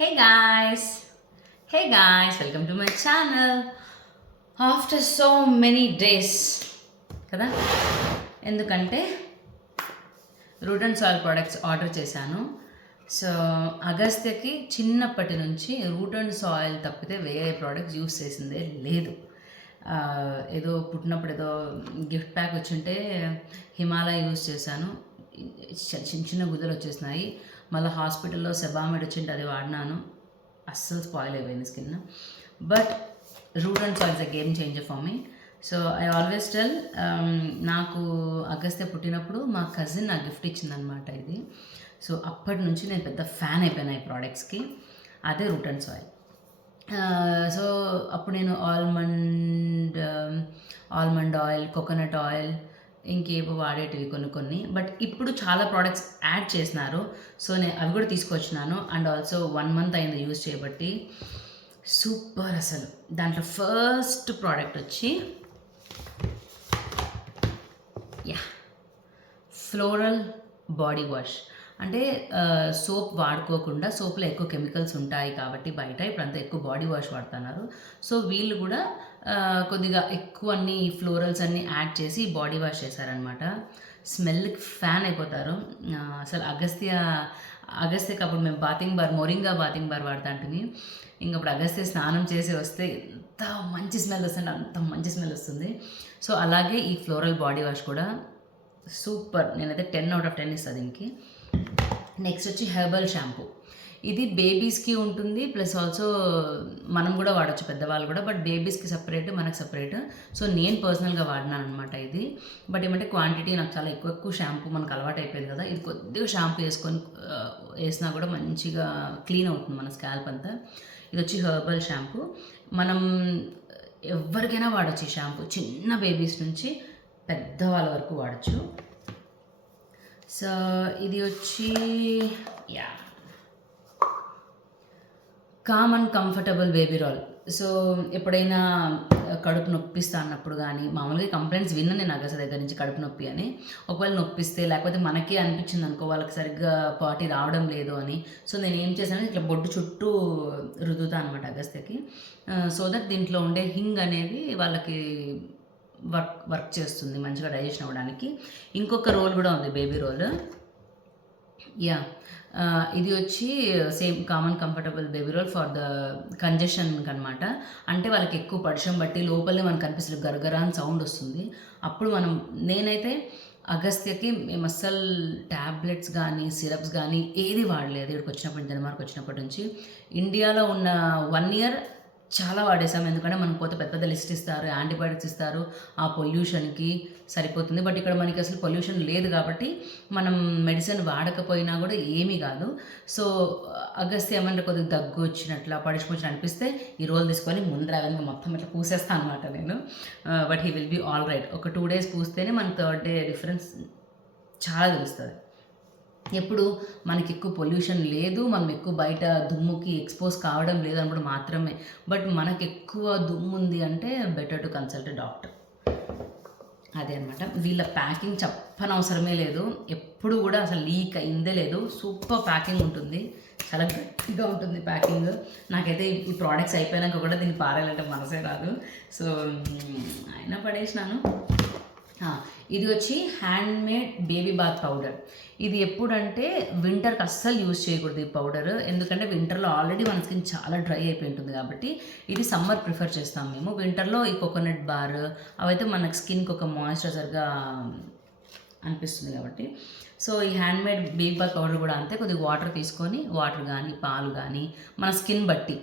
Hey guys hey guys welcome to my channel after so many days కదా? ఎందుకంటే root and soil products order చేశాను. So అగస్త్యకి చిన్నప్పటి నుంచి రూట్ అండ్ సాయిల్ తప్పితే వేరే ప్రోడక్ట్స్ యూస్ చేసిందే లేదు. ఏదో పుట్టినప్పుడు ఏదో గిఫ్ట్ ప్యాక్ వచ్చింటే హిమాలయ యూస్ చేశాను. చి- చిన్న చిన్న గుద్దలు వచ్చేసినాయి. మళ్ళీ హాస్పిటల్లో సెబామిడ్ వచ్చింటే అది వాడినాను. అస్సలు స్పాయిల్ అయిపోయింది skin. But root and soils a game change for me so I always tell నాకు అగస్త్య పుట్టినప్పుడు మా కజిన్ నాకు గిఫ్ట్ ఇచ్చిందనమాట ఇది. సో అప్పటి నుంచి నేను పెద్ద ఫ్యాన్ అయిపోయాను ఈ ప్రోడక్ట్స్కి అదే రూట్ అండ్ సాయిల్ సో అప్పుడు నేను almond almond oil coconut oil ఇంకేవో వాడేటివి కొన్ని కొన్ని. బట్ ఇప్పుడు చాలా ప్రోడక్ట్స్ యాడ్ చేసినారు. సో నేను అవి కూడా తీసుకొచ్చినాను. అండ్ ఆల్సో వన్ మంత్ అయింది యూజ్ చేయబట్టి సూపర్ అసలు. దాంట్లో ఫస్ట్ ప్రోడక్ట్ వచ్చి యా ఫ్లోరల్ బాడీ వాష్ అంటే సోప్ వాడుకోకుండా సోప్లో ఎక్కువ కెమికల్స్ ఉంటాయి కాబట్టి బయట ఇప్పుడు అంతా ఎక్కువ బాడీ వాష్ వాడుతున్నారు. సో వీళ్ళు కూడా కొద్దిగా ఎక్కువ అన్ని ఫ్లోరల్స్ అన్నీ యాడ్ చేసి బాడీ వాష్ చేశారనమాట స్మెల్కి ఫ్యాన్ అయిపోతారు. అసలు అగస్త్య అగస్త్యకి అప్పుడు మేము bathing bar moringa bathing bar వాడుతా ఇంక అప్పుడు అగస్త్య స్నానం చేసి వస్తే ఎంత మంచి స్మెల్ వస్తుంది అంత మంచి స్మెల్ వస్తుంది. సో అలాగే ఈ ఫ్లోరల్ బాడీ వాష్ కూడా సూపర్. నేనైతే టెన్ అవుట్ ఆఫ్ టెన్ ఇస్తాను దీనికి. నెక్స్ట్ వచ్చి హెర్బల్ షాంపూ. ఇది బేబీస్కి ఉంటుంది ప్లస్ ఆల్సో మనం కూడా వాడచ్చు పెద్దవాళ్ళు కూడా బట్ బేబీస్కి సపరేట్ మనకు సపరేట్ సో నేను పర్సనల్గా వాడినాను అనమాట ఇది. బట్ ఏమంటే క్వాంటిటీ నాకు చాలా ఎక్కువ ఎక్కువ షాంపూ మనకు అలవాటు అయిపోయింది కదా. ఇది కొద్దిగా షాంపూ వేసుకొని uh, వేసినా కూడా మంచిగా క్లీన్ అవుతుంది మన స్కాల్ప్ అంతా. ఇది వచ్చి హెర్బల్ షాంపూ మనం ఎవరికైనా వాడచ్చు ఈ షాంపూ చిన్న బేబీస్ నుంచి పెద్దవాళ్ళ వరకు వాడచ్చు. సో ఇది వచ్చి yeah common comfortable baby roll so ఎప్పుడైనా కడుపు నొప్పిస్తా అన్నప్పుడు కానీ మామూలుగా కంప్లైంట్స్ విన్న నేను అగస దగ్గర నుంచి కడుపు నొప్పి అని. ఒకవేళ నొప్పిస్తే లేకపోతే మనకే అనిపించింది అనుకో వాళ్ళకి సరిగ్గా పాటి రావడం లేదు అని. సో నేను ఏం చేశాను ఇట్లా బొడ్డు చుట్టూ రుదుతా అనమాట అగస్తకి సో దట్ దీంట్లో ఉండే హింగ్ అనేది వాళ్ళకి వర్క్ వర్క్ చేస్తుంది మంచిగా డైజెషన్ అవ్వడానికి. ఇంకొక రోల్ కూడా ఉంది బేబీ రోల్ యా ఇది వచ్చి same common comfortable baby roll for the congestion అనమాట అంటే వాళ్ళకి ఎక్కువ పడిషం బట్టి లోపలే మనకు కనిపిస్తుంది. గరగర అని సౌండ్ వస్తుంది. అప్పుడు మనం నేనైతే అగస్త్యకి మేము అస్సలు ట్యాబ్లెట్స్ కానీ సిరప్స్ కానీ ఏది వాడలేదు. ఇక్కడికి వచ్చినప్పటి నుంచి డెన్మార్క్ వచ్చినప్పటి నుంచి. ఇండియాలో ఉన్న వన్ ఇయర్ చాలా వాడేసాం. ఎందుకంటే మనకు కొత్త పెద్ద పెద్ద లిస్ట్ ఇస్తారు యాంటీబయాటిక్స్ ఇస్తారు. ఆ పొల్యూషన్కి సరిపోతుంది. బట్ ఇక్కడ మనకి అసలు పొల్యూషన్ లేదు కాబట్టి మనం మెడిసిన్ వాడకపోయినా కూడా ఏమీ కాదు. సో అగస్త్య ఏమంటే కొద్దిగా దగ్గు వచ్చినట్లు పడిచిపోవచ్చిన అనిపిస్తే ఈ రోజు తీసుకొని ముందర వెనక మొత్తం ఇట్లా పూసేస్తాను అనమాట నేను. But he will be all right. ఒక టూ డేస్ పూస్తేనే మన థర్డ్ డే డిఫరెన్స్ చాలా తెలుస్తుంది. ఎప్పుడు మనకి ఎక్కువ పొల్యూషన్ లేదు మనం ఎక్కువ బయట దుమ్ముకి ఎక్స్పోజ్ కావడం లేదు అన్నప్పుడు మాత్రమే. బట్ మనకి ఎక్కువ దుమ్ము ఉంది అంటే బెటర్ టు కన్సల్ట్ డాక్టర్ అదే అనమాట వీళ్ళ ప్యాకింగ్ చెప్పనవసరమే లేదు. ఎప్పుడు కూడా అసలు లీక్ అయిందే లేదు. సూపర్ ప్యాకింగ్ ఉంటుంది. చాలా గట్టిగా ఉంటుంది ప్యాకింగ్ నాకైతే ఈ- ప్రోడక్ట్స్ అయిపోయినాక కూడా దీన్ని పారాలంటే మనసే రాదు. సో అయినా పడేసినాను. ఇది వచ్చి హ్యాండ్మేడ్ బేబీ బాత్ పౌడర్ ఇది ఎప్పుడంటే వింటర్కి అస్సలు యూజ్ చేయకూడదు ఈ పౌడర్ ఎందుకంటే వింటర్లో ఆల్రెడీ మన స్కిన్ చాలా డ్రై అయిపోయి ఉంటుంది కాబట్టి ఇది సమ్మర్ ప్రిఫర్ చేస్తాం మేము. వింటర్లో ఈ కోకోనట్ బార్ అవైతే మన స్కిన్కి ఒక మాయిశ్చరైజర్గా అనిపిస్తుంది కాబట్టి. సో ఈ హ్యాండ్ మేడ్ బేబీ పౌడర్ కూడా అంతే కొద్దిగా వాటర్ తీసుకొని వాటర్ కానీ పాలు కానీ మన స్కిన్ బట్టి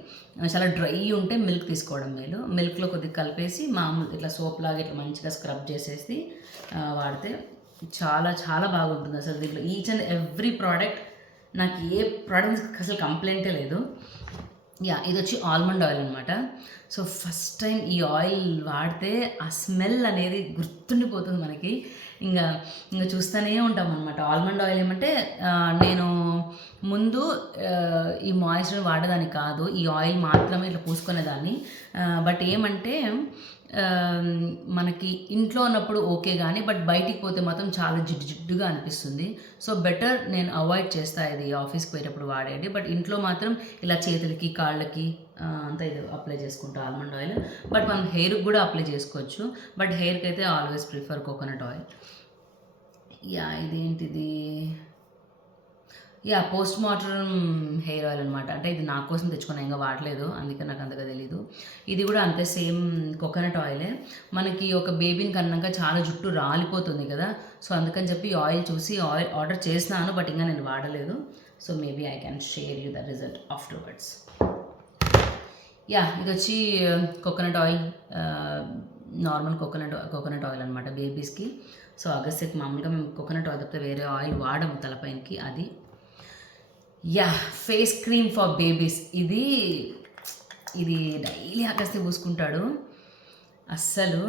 చాలా డ్రై ఉంటే మిల్క్ తీసుకోవడం మేలు. మిల్క్లో కొద్దిగా కలిపేసి మామూలు ఇట్లా సోప్ లాగా ఇట్లా మంచిగా స్క్రబ్ చేసేసి వాడితే చాలా చాలా బాగుంటుంది అసలు దీంట్లో. ఈచ్ అండ్ ఎవ్రీ ప్రోడక్ట్ నాకు ఏ ప్రోడక్ట్ అసలు కంప్లైంటే లేదు. యా ఇది వచ్చి ఆల్మండ్ ఆయిల్ అనమాట సో ఫస్ట్ టైం ఈ ఆయిల్ వాడితే ఆ స్మెల్ అనేది గుర్తుండిపోతుంది మనకి. ఇంకా ఇంకా చూస్తూనే ఉంటాం అనమాట ఆల్మండ్ ఆయిల్ ఏమంటే నేను ముందు ఈ మాయిశ్చర్ వాడేదాన్ని కాదు. ఈ ఆయిల్ మాత్రమే ఇట్లా పూసుకునేదాన్ని. బట్ ఏమంటే మనకి ఇంట్లో ఉన్నప్పుడు ఓకే కానీ బట్ బయటికి పోతే మాత్రం చాలా జిడ్డు జిడ్డుగా అనిపిస్తుంది. సో బెటర్ నేను అవాయిడ్ చేస్తా ఇది ఆఫీస్కి పోయేటప్పుడు వాడేది. బట్ ఇంట్లో మాత్రం ఇలా చేతులకి కాళ్ళకి అంతా ఇది అప్లై చేసుకుంటా ఆల్మండ్ ఆయిల్. బట్ మనం హెయిర్కి కూడా అప్లై చేసుకోవచ్చు. బట్ హెయిర్కి అయితే always prefer coconut oil. Yeah ఇదేంటిది? Yeah post mortem hair oil అనమాట అంటే ఇది నా కోసం తెచ్చుకున్నా ఇంకా వాడలేదు. అందుకే నాకు అంతగా తెలీదు. ఇది కూడా అంతే సేమ్ కోకోనట్ ఆయిలే మనకి ఒక బేబీని కన్నాక చాలా జుట్టు రాలిపోతుంది కదా. సో అందుకని చెప్పి ఆయిల్ చూసి ఆయిల్ ఆర్డర్ చేసినాను బట్ ఇంకా నేను వాడలేదు. So maybe I can share you the result afterwards yeah ఇది వచ్చి coconut oil normal coconut coconut oil అనమాట బేబీస్కి సో అగస్త్యకి మామూలుగా మేము కోకోనట్ ఆయిల్ తప్పితే వేరే ఆయిల్ వాడము తలపైనకి. అది yeah face cream for babies. ఇది ఇది డైలీ ఆకస్తే పూసుకుంటాడు. అస్సలు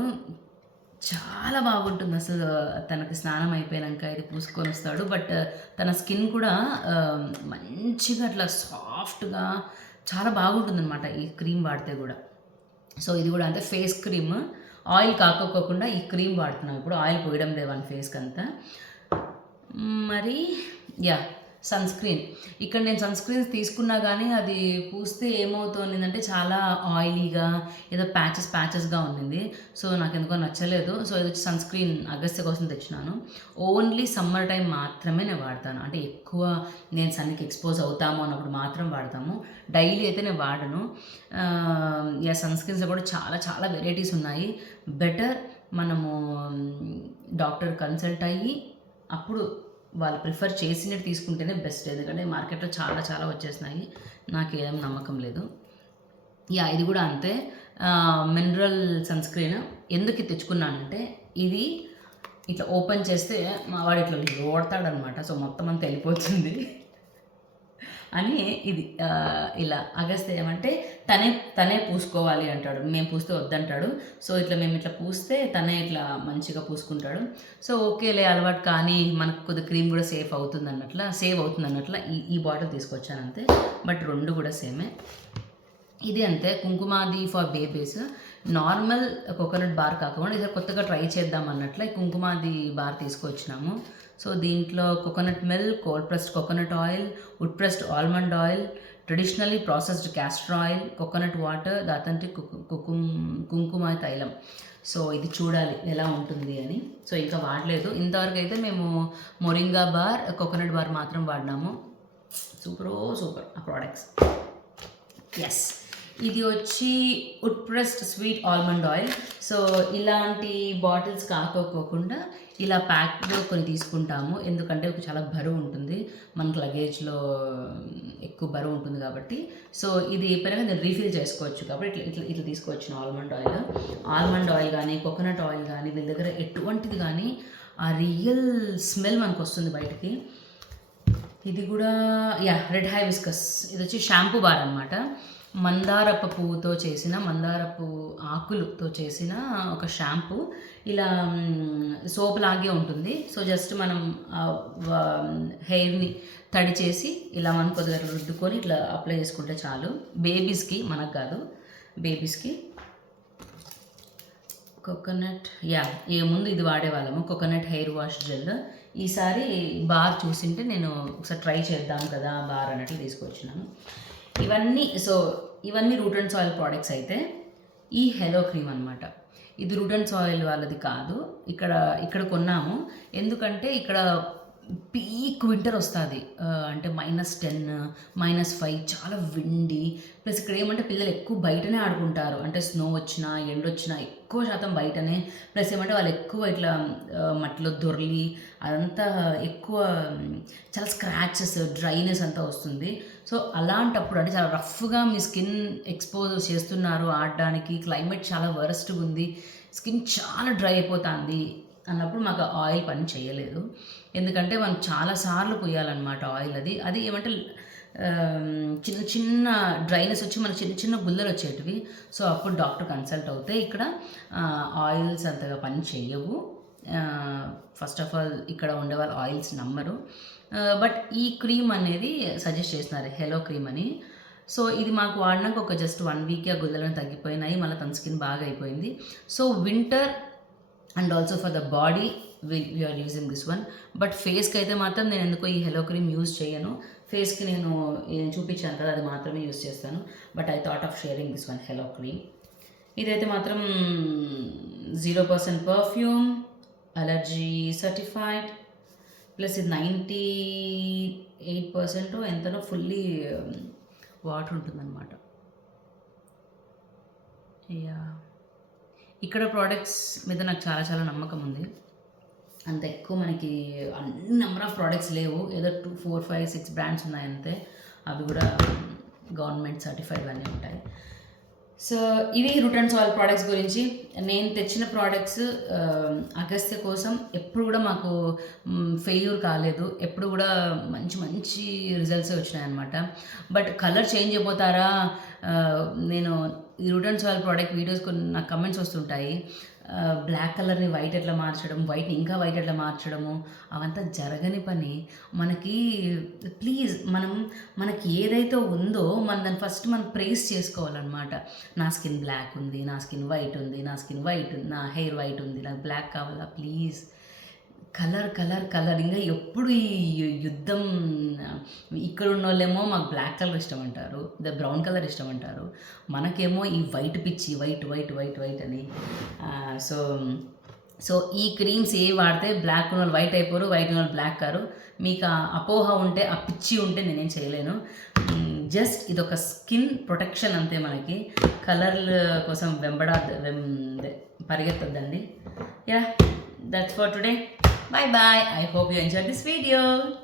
చాలా బాగుంటుంది అసలు తనకి స్నానం అయిపోయాక ఇది పూసుకొని వస్తాడు. బట్ తన స్కిన్ కూడా మంచిగా అట్లా సాఫ్ట్గా చాలా బాగుంటుంది అనమాట ఈ క్రీమ్ వాడితే కూడా. సో ఇది కూడా అంతే ఫేస్ క్రీమ్. ఆయిల్ కాకపోకుండా ఈ క్రీమ్ వాడుతున్నాం ఇప్పుడు. ఆయిల్ పోయడం లేదు వన్ ఫేస్కి అంతా. మరి యా సన్ స్క్రీన్. ఇక్కడ నేను సన్ స్క్రీన్స్ తీసుకున్నా కానీ అది పూస్తే ఏమవుతుంది అంటే చాలా ఆయిలీగా ఏదో ప్యాచెస్ ప్యాచెస్గా ఉండింది. సో నాకు ఎందుకో నచ్చలేదు. సో ఇది వచ్చి సన్ స్క్రీన్ అగస్త్య కోసం తెచ్చినాను. ఓన్లీ సమ్మర్ టైం మాత్రమే నేను వాడతాను. అంటే ఎక్కువ నేను సన్కి ఎక్స్పోజ్ అవుతాము అన్నప్పుడు మాత్రం వాడతాము. డైలీ అయితే నేను వాడను. యా సన్ స్క్రీన్స్ కూడా చాలా చాలా వెరైటీస్ ఉన్నాయి. బెటర్ మనము డాక్టర్ కన్సల్ట్ అయ్యి అప్పుడు వాళ్ళు ప్రిఫర్ చేసినట్టు తీసుకుంటేనే బెస్ట్. ఎందుకంటే మార్కెట్లో చాలా చాలా వచ్చేసినాయి. నాకు ఏం నమ్మకం లేదు. యా ఇది కూడా అంతే. మినరల్ సన్ స్క్రీన్ ఎందుకు తెచ్చుకున్నానంటే ఇది ఇట్లా ఓపెన్ చేస్తే మా వాడు ఇట్లా ఓడతాడనమాట సో మొత్తం అంతా వెళ్ళిపోతుంది. అని ఇది ఇలా అగస్త్య ఏమంటే తనే తనే పూసుకోవాలి అంటాడు. మేము పూస్తే వద్దంటాడు. సో ఇట్లా మేము ఇట్లా పూస్తే తనే ఇట్లా మంచిగా పూసుకుంటాడు. సో ఓకేలే అలవాటు కానీ మనకు కొద్ది క్రీమ్ కూడా సేఫ్ అవుతుంది అన్నట్ల సేవ్ అవుతుంది అన్నట్ల ఈ ఈ బాటిల్ తీసుకొచ్చాను అంతే. బట్ రెండు కూడా సేమే. ఇది అంతే. Kumkumadi for babies. Normal coconut bar కాకుండా ఇది కొత్తగా ట్రై చేద్దాం అన్నట్లు ఈ కుంకుమాది బార్ తీసుకొచ్చినాము. సో దీంట్లో coconut milk cold pressed coconut oil wood pressed almond oil traditionally processed castor oil coconut water దాతంటి కుకుం కుంకుమ తైలం. సో ఇది చూడాలి ఎలా ఉంటుంది అని. సో ఇంకా వాడలేదు. ఇంతవరకు అయితే మేము మొరింగా బార్ కోకోనట్ బార్ మాత్రం వాడినాము. సూపర్ సూపర్ ఆ ప్రోడక్ట్స్ ఎస్ ఇది వచ్చి wood pressed sweet almond oil. So ఇలాంటి బాటిల్స్ కాకోకుండా ఇలా ప్యాక్లో కొన్ని తీసుకుంటాము. ఎందుకంటే ఒక చాలా బరువు ఉంటుంది. మనకు లగేజ్లో ఎక్కువ బరువు ఉంటుంది కాబట్టి. సో ఇది ఎప్పుడైనా నేను రీఫిల్ చేసుకోవచ్చు కాబట్టి ఇట్లా ఇట్లా ఇట్లా తీసుకోవచ్చు ఆల్మండ్ ఆయిల్. ఆల్మండ్ ఆయిల్ కానీ కోకోనట్ ఆయిల్ కానీ వీళ్ళ దగ్గర ఎటువంటిది కానీ ఆ రియల్ స్మెల్ మనకు వస్తుంది బయటికి. ఇది కూడా యా రెడ్ హైబిస్కస్. ఇది వచ్చి షాంపూ బార్ అనమాట మందారప పువ్వుతో చేసిన మందారపు ఆకులతో చేసిన ఒక షాంపూ. ఇలా సోప్ లాగే ఉంటుంది. సో జస్ట్ మనం హెయిర్ని తడి చేసి ఇలా మనం కొద్దిగా రుద్దుకొని ఇట్లా అప్లై చేసుకుంటే చాలు. బేబీస్కి మనకు కాదు బేబీస్కి కోకోనట్ యా ఏ ముందు ఇది వాడేవాళ్ళము కోకోనట్ హెయిర్ వాష్ జెల్. ఈసారి బార్ చూసింటే నేను ఒకసారి ట్రై చేద్దాం కదా బార్ అన్నట్లు తీసుకొచ్చినాను. ఇవన్నీ సో ఇవన్నీ రూట్ అండ్ సాయిల్ ప్రోడక్ట్స్ అయితే ఈ హెలో క్రీమ్ అనమాట ఇది రూట్ అండ్ సాయిల్ వాళ్ళది కాదు. ఇక్కడ ఇక్కడ కొన్నాము. ఎందుకంటే ఇక్కడ పీక్ వింటర్ వస్తుంది. అంటే మైనస్ టెన్ మైనస్ ఫైవ్ చాలా విండి ప్లస్ ఇక్కడ ఏమంటే పిల్లలు ఎక్కువ బయటనే ఆడుకుంటారు. అంటే స్నో వచ్చినా ఎండ వచ్చినా ఎక్కువ శాతం బయటనే. ప్లస్ ఏమంటే వాళ్ళు ఎక్కువ ఇట్లా మట్టిలో దొరలి అదంతా ఎక్కువ చాలా స్క్రాచెస్ డ్రైనెస్ అంతా వస్తుంది. సో అలాంటప్పుడు అంటే చాలా రఫ్గా మీ స్కిన్ ఎక్స్పోజ్ చేస్తున్నారు ఆడడానికి. క్లైమేట్ చాలా వరస్ట్గా ఉంది. స్కిన్ చాలా డ్రై అయిపోతుంది అన్నప్పుడు మాకు ఆయిల్ పని చేయలేదు. ఎందుకంటే మనం చాలాసార్లు పోయాలన్నమాట ఆయిల్ అది. అది ఏమంటే చిన్న చిన్న డ్రైనెస్ వచ్చి మనకు చిన్న చిన్న గుల్లలు వచ్చేటివి. సో అప్పుడు డాక్టర్ కన్సల్ట్ అవుతే ఇక్కడ ఆయిల్స్ అంతగా పని చేయవు ఫస్ట్ ఆఫ్ ఆల్ ఇక్కడ ఉండే వాళ్ళు ఆయిల్స్ నమ్మరు. బట్ ఈ క్రీమ్ అనేది సజెస్ట్ చేస్తున్నారు హెలో క్రీమ్ అని. సో ఇది మాకు వాడినాక ఒక జస్ట్ వన్ వీక్ ఆ గుల్లలను తగ్గిపోయినాయి మళ్ళీ తన స్కిన్ బాగా అయిపోయింది. So winter and also for the body we're using this one but ఫేస్కి అయితే మాత్రం నేను ఎందుకో ఈ హెలో క్రీమ్ యూజ్ చేయను. ఫేస్కి నేను చూపించాను కదా అది మాత్రమే యూజ్ చేస్తాను. But I thought of sharing this one hello cream ఇదైతే మాత్రం zero percent perfume allergy certified plus ఇది నైంటీ ఎయిట్ పర్సెంట్ ఎంతనో ఫుల్లీ వాటర్ um, ఉంటుందన్నమాట. యా ఇక్కడ ప్రోడక్ట్స్ మీద నాకు చాలా చాలా నమ్మకం ఉంది. అంత ఎక్కువ మనకి అన్ని నెంబర్ ఆఫ్ ప్రోడక్ట్స్ లేవు. ఏదో two four five six brands ఉన్నాయి అంతే అవి కూడా గవర్నమెంట్ సర్టిఫైడ్ అన్నీ ఉంటాయి. సో ఇవి రూట్ అండ్ సాయిల్ ప్రోడక్ట్స్ గురించి. నేను తెచ్చిన ప్రోడక్ట్స్ అగస్త్య కోసం ఎప్పుడు కూడా మాకు ఫెయిల్యూర్ కాలేదు. ఎప్పుడు కూడా మంచి మంచి రిజల్ట్స్ వచ్చినాయన్నమాట. బట్ కలర్ చేంజ్ అయిపోతారా? నేను ఈ root and soil product videos కొన్ని నాకు కమెంట్స్ వస్తుంటాయి. బ్లాక్ కలర్ని వైట్ ఎట్లా మార్చడం వైట్ ఇంకా వైట్ ఎట్లా మార్చడము అవంతా జరగని పని. మనకి ప్లీజ్ మనం మనకి ఏదైతే ఉందో మనం దాన్ని ఫస్ట్ మనం ప్రేస్ చేసుకోవాలన్నమాట. నా స్కిన్ బ్లాక్ ఉంది నా స్కిన్ వైట్ ఉంది నా స్కిన్ వైట్ ఉంది నా హెయిర్ వైట్ ఉంది నాకు బ్లాక్ కావాలా? Please colour colour colour. ఇంకా ఎప్పుడు ఈ యుద్ధం ఇక్కడ ఉన్న వాళ్ళేమో మాకు బ్లాక్ కలర్ ఇష్టం అంటారు ద బ్రౌన్ కలర్ ఇష్టం అంటారు మనకేమో ఈ వైట్ పిచ్చి వైట్ వైట్ వైట్ వైట్ అని. సో సో ఈ క్రీమ్స్ ఏ వాడితే బ్లాక్ ఉన్న వాళ్ళు వైట్ అయిపోరు వైట్ ఉన్న వాళ్ళు బ్లాక్ కారు. మీకు ఆ అపోహ ఉంటే ఆ పిచ్చి ఉంటే నేనేం చేయలేను. జస్ట్ ఇది ఒక స్కిన్ ప్రొటెక్షన్ అంతే మనకి. కలర్ల కోసం వెంబడా వెం పరిగెత్తద్దండి. Yeah that's for today Bye bye. I hope you enjoyed this video.